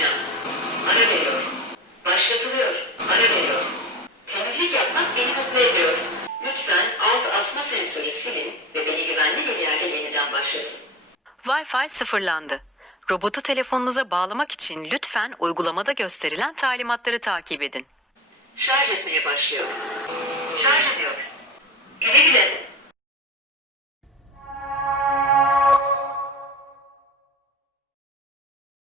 başlatacağım. Ara veriyor. Başlatılıyor. Ara veriyor. Temizlik yapmak beni mutlu ediyor. Lütfen alt asma sensörü silin ve beni güvenli bir yerde yeniden başlatın. Wi-Fi sıfırlandı. Robotu telefonunuza bağlamak için lütfen uygulamada gösterilen talimatları takip edin. Şarj etmeye başlıyor. Şarj ediyor. Güle güle.